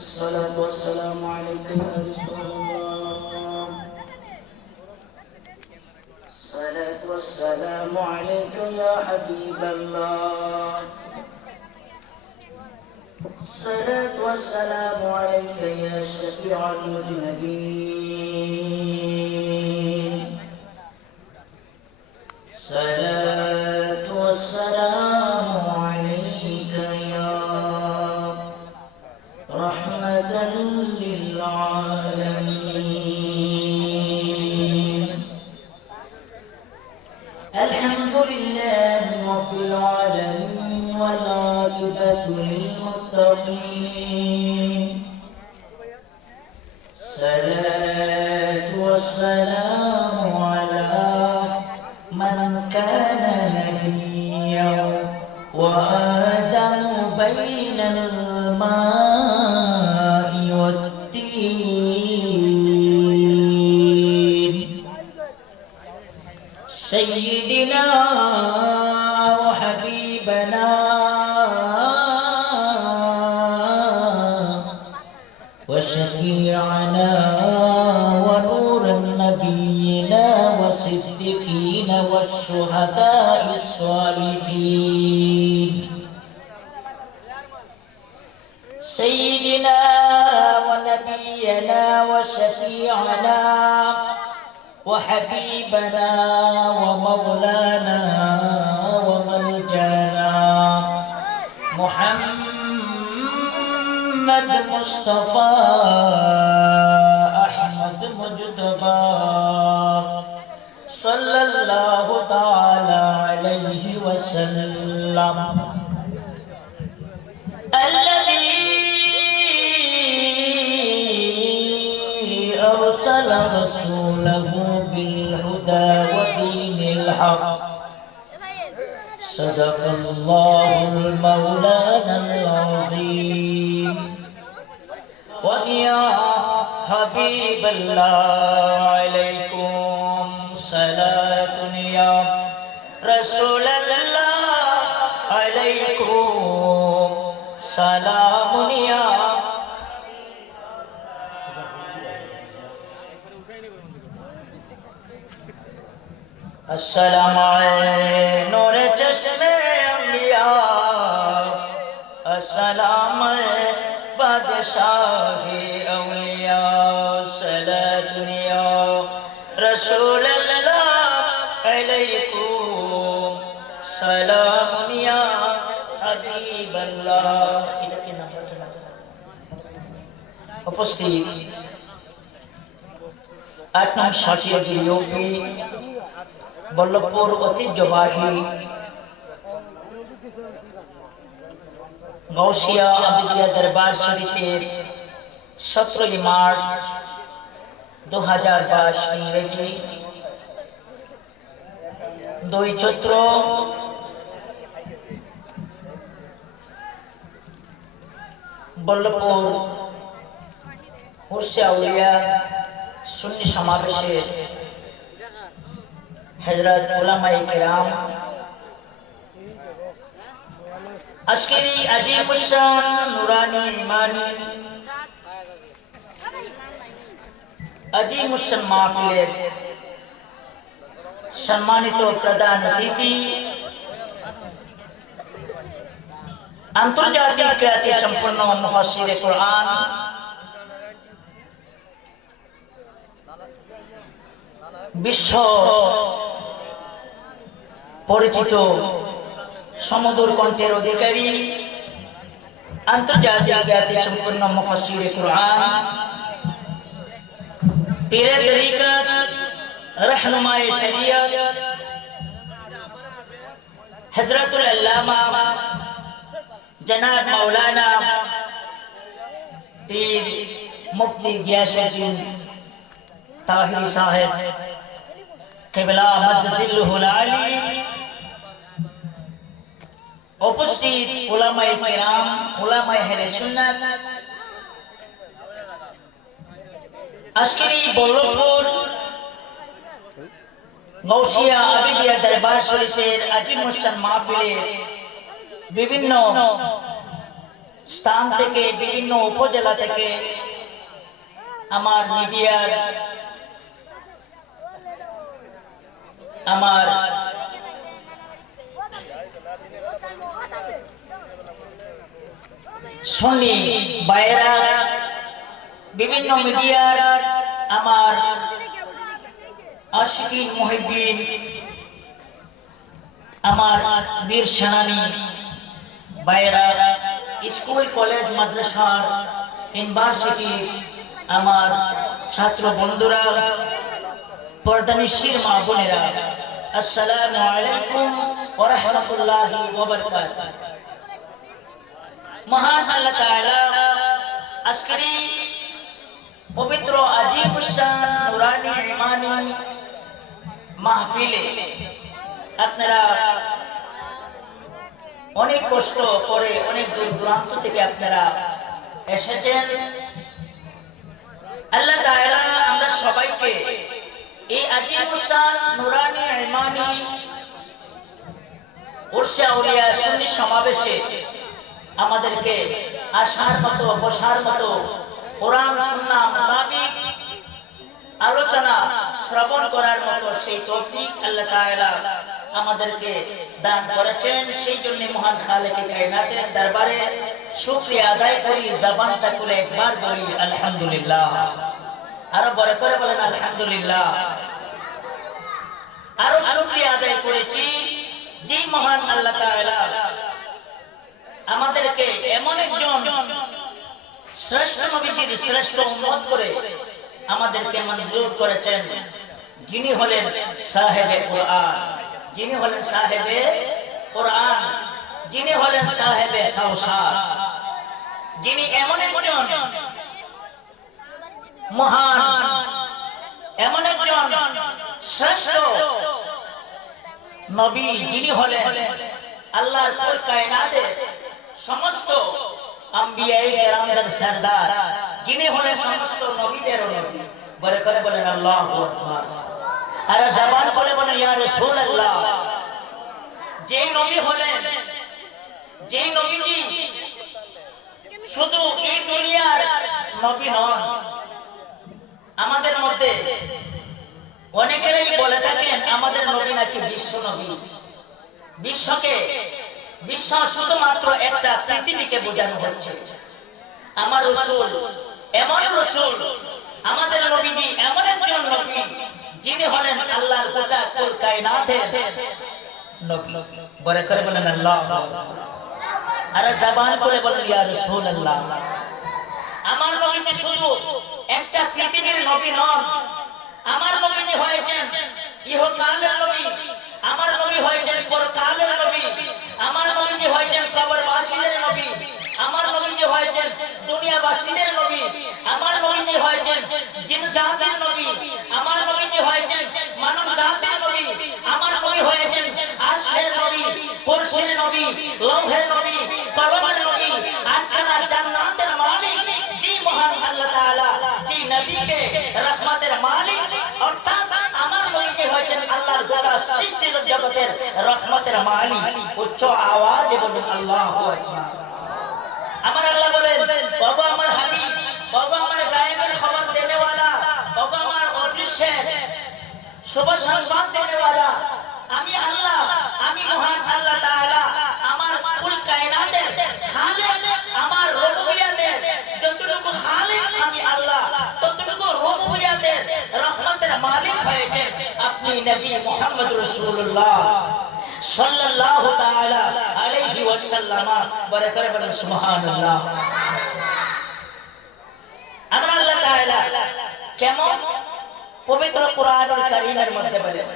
الصلاة والسلام عليك يا رسول الله. الصلاة والسلام عليك يا حبيب الله. الصلاة والسلام عليك يا شفيع المذنبين. الصلاة والسلام عليك يا رحمة للعالمين. الحمد لله رب العالمين والعاقبة للمتقين. الصلاة والسلام على من كان نبيا وآدم بين الماء والطين. سيدنا وحبيبنا وشفيعنا ونور نبينا والصديقين والشهداء الصالحين. سيدنا ونبينا وشفيعنا وحبيبنا ومولانا وملجانا محمد مصطفى أحمد مجتبى صلى الله تعالى عليه وسلم الذي أرسل رسوله بالهدى ودين الحق. صدق الله المولانا العظيم. ويا حبيب الله عليكم صلاة يا رسول الله عليكم سلام يا السلام عليكم نور چشمے انبیاء. السلام بادشاہ اولیاء. صلاة یا رسول اللہ علیکم سلام یا حبیب اللہ. উপস্থিত 8 নং সাকিয়াগিরি ইউপি বল্লভপুর ঐতিহ্যবাহী গৌসিয়া আবিদিয়া দরবার শরীফের 17 মার্চ 2022 ইংরেজি 2 চৈত্র বল্লভপুর উরসে আউলিয়া সুন্নি সমাবেশে হযরত উলামায়ে কিরাম আজকের এই আজিম শান নুরানি ইমানি আজিম শান মাহফিলের সম্মানিত প্রধান অতিথি আন্তর্জাতিক খ্যাতি সম্পন্ন মুফাসসিরে কুরআন বিশ্ব পরিচিত সমুদর কণ্ঠের অধিকারী আন্তর্জাতিক খ্যাতি সম্পন্ন মুফাসসিরে কুরআন পীরে তরিকত रहनुमाए शरीयत हजरतुल अल्लामा जनाब मौलाना पीर मुफ्ती गियासुद्दीन ताहिरी साहब क़िबला मदजिल्लुहुल आली उपस्थित उलामाए किराम उलामाए अहले सुन्नत आजकेर बल्लभपुर गौसिया आबिदिया दरबार शरीफेर আজিম শান মাহফিলের বিভিন্ন স্থান থেকে, বিভিন্ন উপজেলা থেকে আমার মিডিয়ার, আমার সুন্নি ভাইয়েরা, বিভিন্ন মিডিয়ার আমার আশিকিন মুহিব্বিন, আমার বীর সেনানী ভাইয়েরা, স্কুল কলেজ মাদ্রাসার ইউনিভার্সিটি আমার ছাত্র বন্ধুরা, পর্দানিশীর মা বোনেরা, আসসালামু আলাইকুম ওয়া রাহমাতুল্লাহি ওয়া বারাকাতুহু। মহান আল্লাহ তাআলা আজকের পবিত্র আজিম শান নুরানি ইমানি মাহফিলে আপনারা অনেক কষ্ট করে, অনেক দূর দূরান্ত থেকে আপনারা এসেছেন। আল্লাহ তাআলা আমরা সবাইকে এই আজিম শান নুরানি ইমানি উরসে আউলিয়া সুন্নি সমাবেশে আমাদেরকে আসার মতো, বসার মতো, কোরআন সুন্নাহ মোতাবেক আলোচনা শ্রবণ করার মতো সেই তৌফিক আল্লাহ তাআলা আমাদেরকে দান করেছেন। সেই জন্য মহান খালেকে কায়নাতের দরবারে শুকরিয়া আদায় করি। জবানটা খুলে একবার বলি আলহামদুলিল্লাহ। আরো বড় করে বলেন আলহামদুলিল্লাহ। আরো শুকরিয়া আদায় করেছি যে মহান আল্লাহ তাআলা আমাদেরকে এমন একজন শ্রেষ্ঠ নবীজির শ্রেষ্ঠ উম্মত করে আমাদেরকে মঞ্জুর করেছেন, যিনি হলেন সাহেবে কোরআন, যিনি হলেন সাহেবে কোরআন, যিনি হলেন সাহেবে কাউসার, যিনি এমন একজন মহান, এমন একজন শ্রেষ্ঠ নবী, যিনি হলেন আল্লাহর কুল কায়নাতের সমস্ত আম্বিয়ায়ে কেরামদের সরদার, যিনি হলেন সমস্ত নবীদের নবী। বলে করে বলেন আল্লাহু আকবার। আর জবান করে বলেন ইয়া রাসূলুল্লাহ। যে নবী হলেন, যে নবীজি শুধু এই দুনিয়ার নবী নন, আমাদের মধ্যে অনেকেই বলে থাকেন আমাদের নবী নাকি বিশ্ব নবী। বিশ্বকে, বিশ্ব শুধুমাত্র একটা পৃথিবীকে বোঝানো হচ্ছে। আমার রাসূল এমন রাসূল, আমাদের নবীজি এমন একজন নবী, যিনি হলেন আল্লাহর গোটা কুল কায়নাতের নবী। বলে করে বলেন আল্লাহ। আর জবান করে বলেন ইয়া রাসূলুল্লাহ। আমার নবীজি শুধু একটা পৃথিবীর নবী নন, আমার নবীজি হয়েছেন ইহকালের নবী, আমার নবী হয়েছেন পরকালের নবী, আমার নবীজি হয়েছেন কবরবাসীদের নবী, আমার নবীজি হয়েছেন দুনিয়াবাসীদের নবী, আমার নবীজি হয়েছেন জিন জাতির নবী, আমার নবীজি হয়েছেন মানব জাতির নবী, আমার নবী হয়েছেন আরশের নবী, কুরসির নবী, লৌহের নবী, কলমের নবী, আটখানা জান্নাতের মালিক, যে মহান আল্লাহ তাআলা যে নবীকে রহমতের মালিক, অর্থাৎ আমার নবীজি হয়েছেন আল্লাহর গোটা সৃষ্টি জগতের রহমতের মালিক। উচ্চ আওয়াজে বলুন আল্লাহু আকবার। আমার আল্লাহ বলেন, বাবা আমার হাবিব, বাবা আমার গায়েবের খবর দেনেওয়ালা, বাবা আমার অদৃশ্যের শুভ সংবাদ দেনেওয়ালা, আমি আল্লাহ, আমি মহান আল্লাহ তাআলা, আমার কুল কায়নাতের খালিক, আমার রুবুবিয়তের যতটুকু খালিক আমি আল্লাহ, ততটুকু রুবুবিয়তের রহমতের মালিক হয়েছে আপনি নবী মুহাম্মদ রাসূলুল্লাহ সাল্লাল্লাহু তাআলা আলাইহি ওয়াসাল্লাম। বলে করে বলেন সুবহানাল্লাহ। আমরা আল্লাহ তাআলা কেমন পবিত্র কোরআনুল কারীমের মধ্যে বলেন,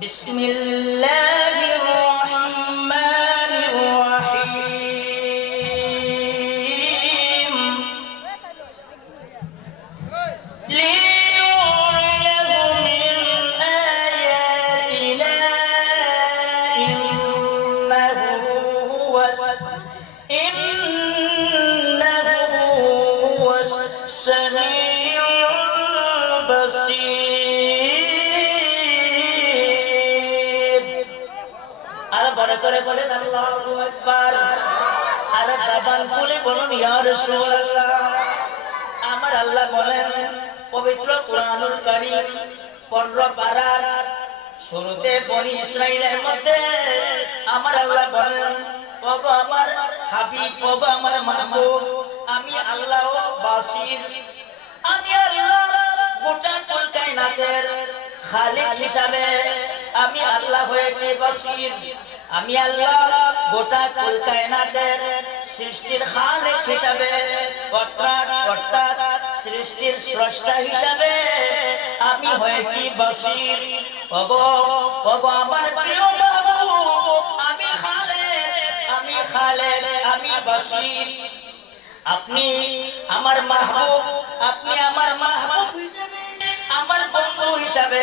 বিসমিল্লাহির রহমানির রহিম, লিনুরিয়াহু মিন আয়াতিনা ইন্নাহু হুয়াস সামিউল বাসীর। আর বড় করে বলেন আল্লাহু আকবার। আর আর জবান খুলে বলুন ইয়া রাসূলুল্লাহ। আমার আল্লাহ বলেন পবিত্র কুরআনুল কারীম 15 পারার শুরুতে বনি ইসরাইলের মধ্যে আমার আল্লাহ বলেন ওগো আমার হাবিব, ওগো আমার মাহবুব, আমি আল্লাহ বাসির, আমি আল্লাহ গোটা কুল কায়নাতের খালিক হিসাবে আমি আল্লাহ হয়েছি বাসির। আমি আল্লাহ গোটা কুল কায়নাতের সৃষ্টির খালিক হিসাবে অর্থাৎ সৃষ্টির স্রষ্টা হিসাবে আমি হয়েছি বাসির। ওগো ওগো আমার প্রিয় মাহবুব, আমি খালেক, আমি বাসির। আপনি আমার মাহবুব, আপনি আমার মাহবুব হিসাবে, আমার বন্ধু হিসাবে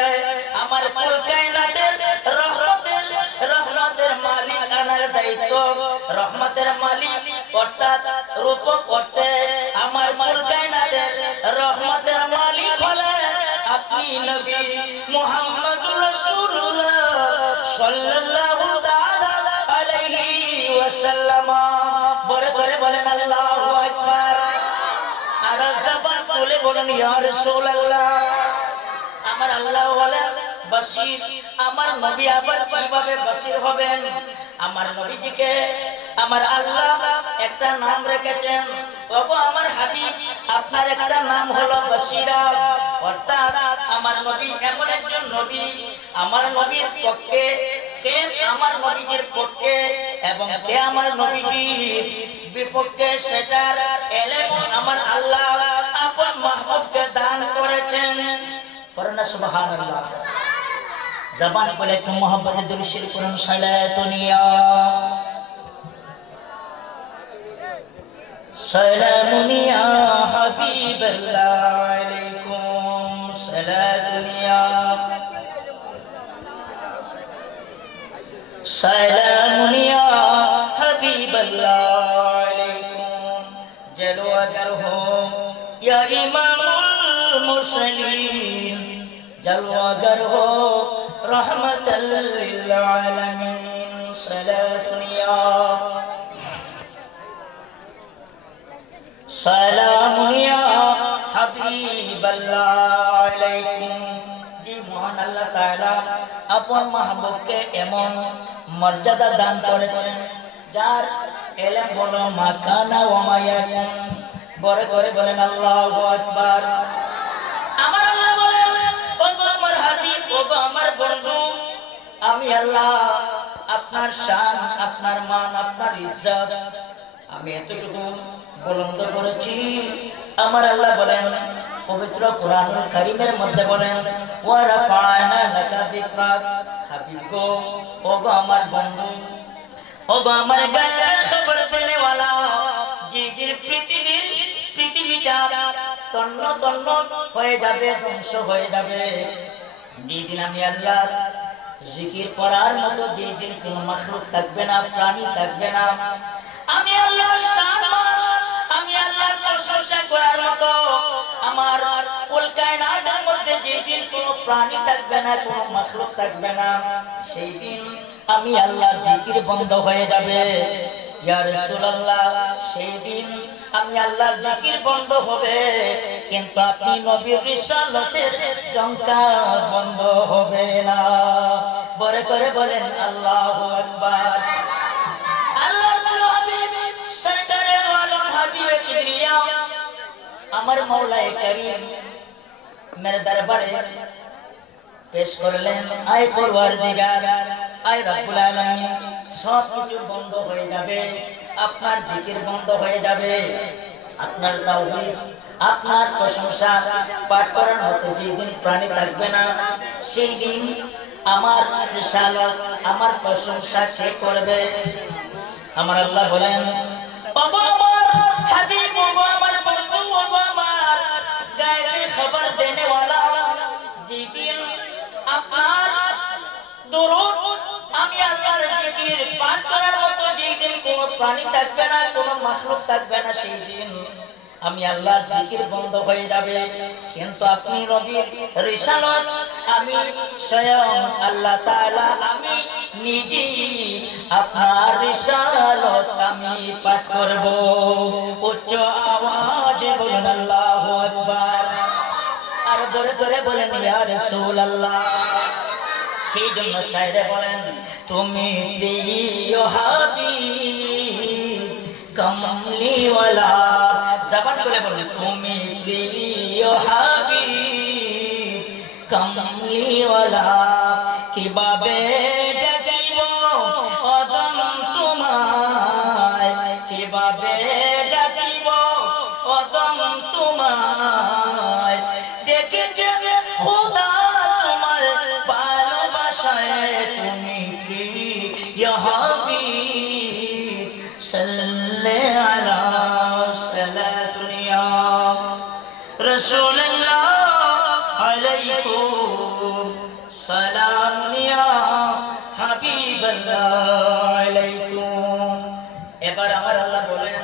আমার কুল কায়নাতের রহমতের মালিক আনার দায়িত্ব, রহমতের মালিক অর্থাৎ রূপক করতে আমার কুল কায়নাতের রহমতের মালিক হলেন আপনি নবী মুহাম্মদুর রাসূলুল্লাহ সাল্লাল্লাহু তাআলা আলাইহি ওয়াসাল্লাম। বলে করে বলেন আল্লাহু আকবার। আর জবান খুলে বলেন ইয়া রাসূলুল্লাহ। আমার আল্লাহ বলেন বাশীর, আমার নবী আবার কিভাবে বাশীর হবেন? আমার নবীজিকে আমার আল্লাহ একটা নাম রেখেছেন। ওগো আমার হাবিব, আপনার একটা নাম হলো বাশীরা। অর্থাৎ আমার নবী এমন একজন নবী, আমার নবীর পক্ষে কে আমার নবীর পক্ষে এবং কে আমার নবীর বিপক্ষে সেটার এলেম আমার আল্লাহ আপন মাহবুবকে দান করেছেন। করোনা সুবহানাল্লাহ। জবান বলে একটু মোহাম্মদের দুরূদ শরীফ পড়ুন। সালাতুনিয়া সালামুনিয়া হাবিবাল্লাহ আলাইকুম সালাতুনিয়া সালামুনিয়া হাবিবাল্লাহ আলাইকুম জলো আজর হো ইয়া ইমামুল মুরসালিন জলো আজর হো রহমাতাল লিল আলামিন সালাতুনিয়া সালামুনিয়া হাবিবাল্লাহ আলাইকুম। জি মহান আল্লাহ তাআলা আপন মাহবুবকে এমন মর্যাদা দান করেছেন যার এলেম বলো মাকানা ওয়া মায়াকুন। বরে করে বলেন আল্লাহু আকবার। আমার আল্লাহ বলেন ওগো আমার হাবিব, ওগো আমার বন্ধু, আমি আল্লাহ আপনার শান, আপনার মান, আপনার ইজ্জত আমি এতটুকু বুলন্দ করেছি। আমার আল্লাহ বলেন পবিত্র কুরআনুল কারীমের মধ্যে বলেন ওয়া রাফা'না লাকা যিকরাক। হাবিব গো, ওগো আমার বন্ধু, ওগো আমার গায়ের খবর দেনেওয়ালা, যে পৃথিবীটা তন্ন তন্ন হয়ে যাবে, ধ্বংস হয়ে যাবে, যেদিন আমি আল্লাহ জিকির করার মতো যেদিন কোনো মাখলুক থাকবে না, প্রাণী থাকবে না, আমি আল্লাহর শান, আমি আল্লাহর প্রশংসা করার মতো আমার কুল কায়নাতের মধ্যে যেদিন কোনো প্রাণী থাকবে না, কোনো মাখলুক থাকবে না, সেই দিন আমি আল্লাহর জিকির বন্ধ হয়ে যাবে। ইয়া রাসূলুল্লাহ, সেই দিন আমি আল্লাহর জিকির বন্ধ হবে, কিন্তু আপনি নবীর রিসালাতের টঙ্কার বন্ধ হবে না। বলে করে বলেন আল্লাহু আকবার। আমার মৌলায়ে কারীম মেরে দরবারে পেশ করলেন আয় পরওয়ারদিগার, আয় রব্বুল আলামিন, সব কিছু বন্ধ হয়ে যাবে, আপনার জিকির বন্ধ হয়ে যাবে, আপনার তাওহীদ, আপনার প্রশংসা পাঠ করার মতো যেদিন প্রাণী থাকবে না, সেই দিন আমার রিসালাত, আমার প্রশংসা কে করবে? আমার আল্লাহ বলেন ওগো আমার হাবিব, ওগো আমার বন্ধু, ওগো আমার গায়েবী খবর দেনেওয়ালা, যেদিন আপনার দরুদ আমি আল্লাহর জিকির পাঠ করার মতো যেদিন কোনো প্রাণী থাকবে না, কোনো মাখলুক থাকবে না, সেই দিন আমি আল্লাহর জিকির বন্ধ হয়ে যাবে, কিন্তু আপনি নবীর রিসালাত, আমি স্বয়ং আল্লাহ তাআলা, আমি নিজে আপনার রিসালত আমি পাঠ করব। উচ্চ আওয়াজে বলুন আল্লাহু আকবার। আর জোরে জোরে বলেন ইয়া রাসূলুল্লাহ। সেই জন্য শায়রে বলেন, তুমি প্রিয় হাবিব কমলিওয়ালা। জবান করে বলুন, তুমি প্রিয় হাবিব কমলিওয়ালা। কিভাবে ডাকিব অদম তোমায়, কিভাবে ডাকিব অদম তোমায়। ডেকেছে খোদা তোমার ভালোবাসায়, তুমি প্রিয় হাবিব। সাল্লি আলা সালাতুনিয়া রাসূলুল্লাহ আলাইকুম সালামিয়া হাবিবাল্লাহ আলাইকুম। এবার আমার আল্লাহ বলেন,